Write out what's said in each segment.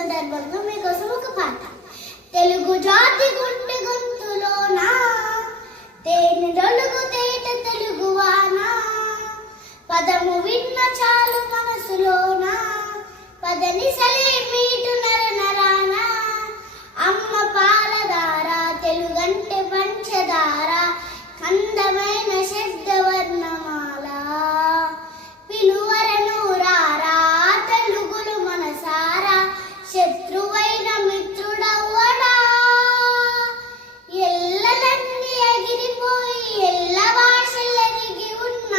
సందర్భంగా మీకోసం ఒక పాట. తెలుగు జాతి గుండె గొంతులోనా తేనెలొలుగు తేట తెలుగువానా, పదము విన్న చాలు మనసులోనా పదనిసలే మీటు నర నరానా, అమ్మ పాలధార తెలుగంటే పంచదార అందమైన శబ్దవర్ణమాల, పిలువరను రారా తెలుగులు మనసారా శత్రువైన మిత్రుడవ్వడా, ఎల్లలన్నీ ఎగిరిపోయి ఎల్ల భాషలెరిగి ఉన్న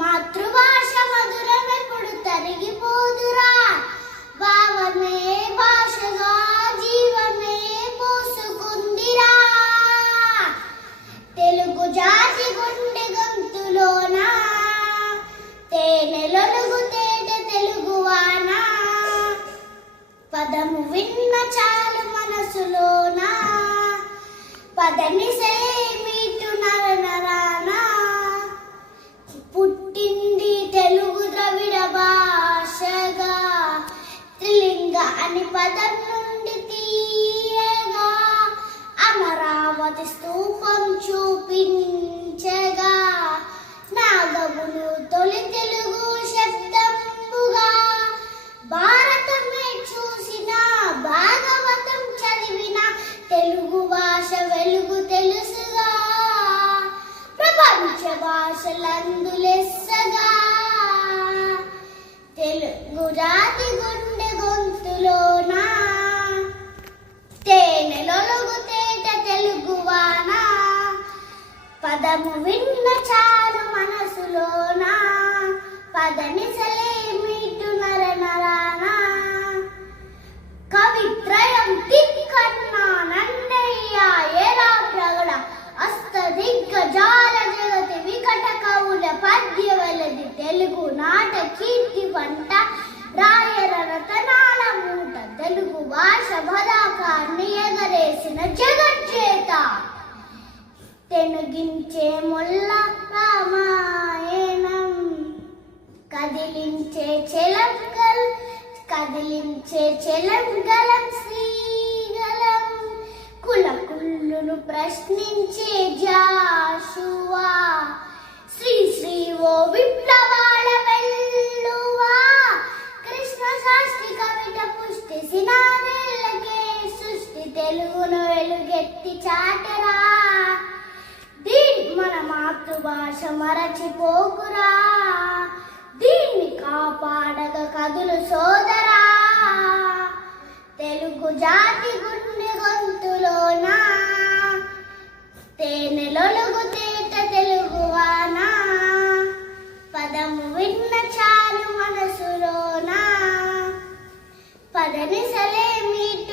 మాతృభాష మధురమెప్పుడు తరిగిపోదురా, భావమే భాషగా జీవమే పోసుకుందిరా, తెలుగు జాతి గుండె గొంతులోనా తేనెలొలుగు తేట తెలుగువానా, పదము విన్న చాలు మనసులోనా పదనిసే మీటు నర నరానా, పుట్టింది తెలుగు ద్రవిడ భాషగా త్రిలింగ అని పదం నుండి తీయగా, అమరావతి స్తూపం చూపించగా నాగములు తొలి తెలుగు శబ్దంబుగా, భారతమే చూసిన భాగవతం చదివిన తెలుగు భాష వెలుగు తెలుసుగా, ప్రపంచ భాషలందులెస్సగా, తెలుగు జాతి గుండె గొంతులోనా తేనెలొలుగు తేట తెలుగువానా, పదము విన్న చాలు మనసులోనా పదనిసలే మీటు నర నరానా, కవిత్రయం తిక్కన్నా నన్నయ్య ఎరా ప్రగడ అస్త దిగ్గజాల జగతి వికట కవుల పద్యవలది తెలుగు నాట కీర్తి పంట రాయర రతనాల మూట, తెలుగు భాష పదాకాన్ని ఎగరేసిన జగజ్జేత, తెనుగించే మొల్ల రామాయణం కదిలించే చెలంగలం శ్రీగలం, కులకుల్లును ప్రశ్నించే జాషువా, శ్రీ శ్రీ ఓ విప్లవాల వెల్లువా, కృష్ణ శాస్త్రి కవిత పుష్టి సినారెల్లకే సృష్టి తెలుగును వెలుగెత్తి చాటరా, మన మాతృభాష మరచిపోకురా, దీన్ని కాపాడగ కదులు సోదరా, తెలుగు జాతి గుండె గొంతులోనా తేనెలొలుగు తేట తెలుగువానా, పదము విన్న చాలు మనసులోనా పదనిసలే మీట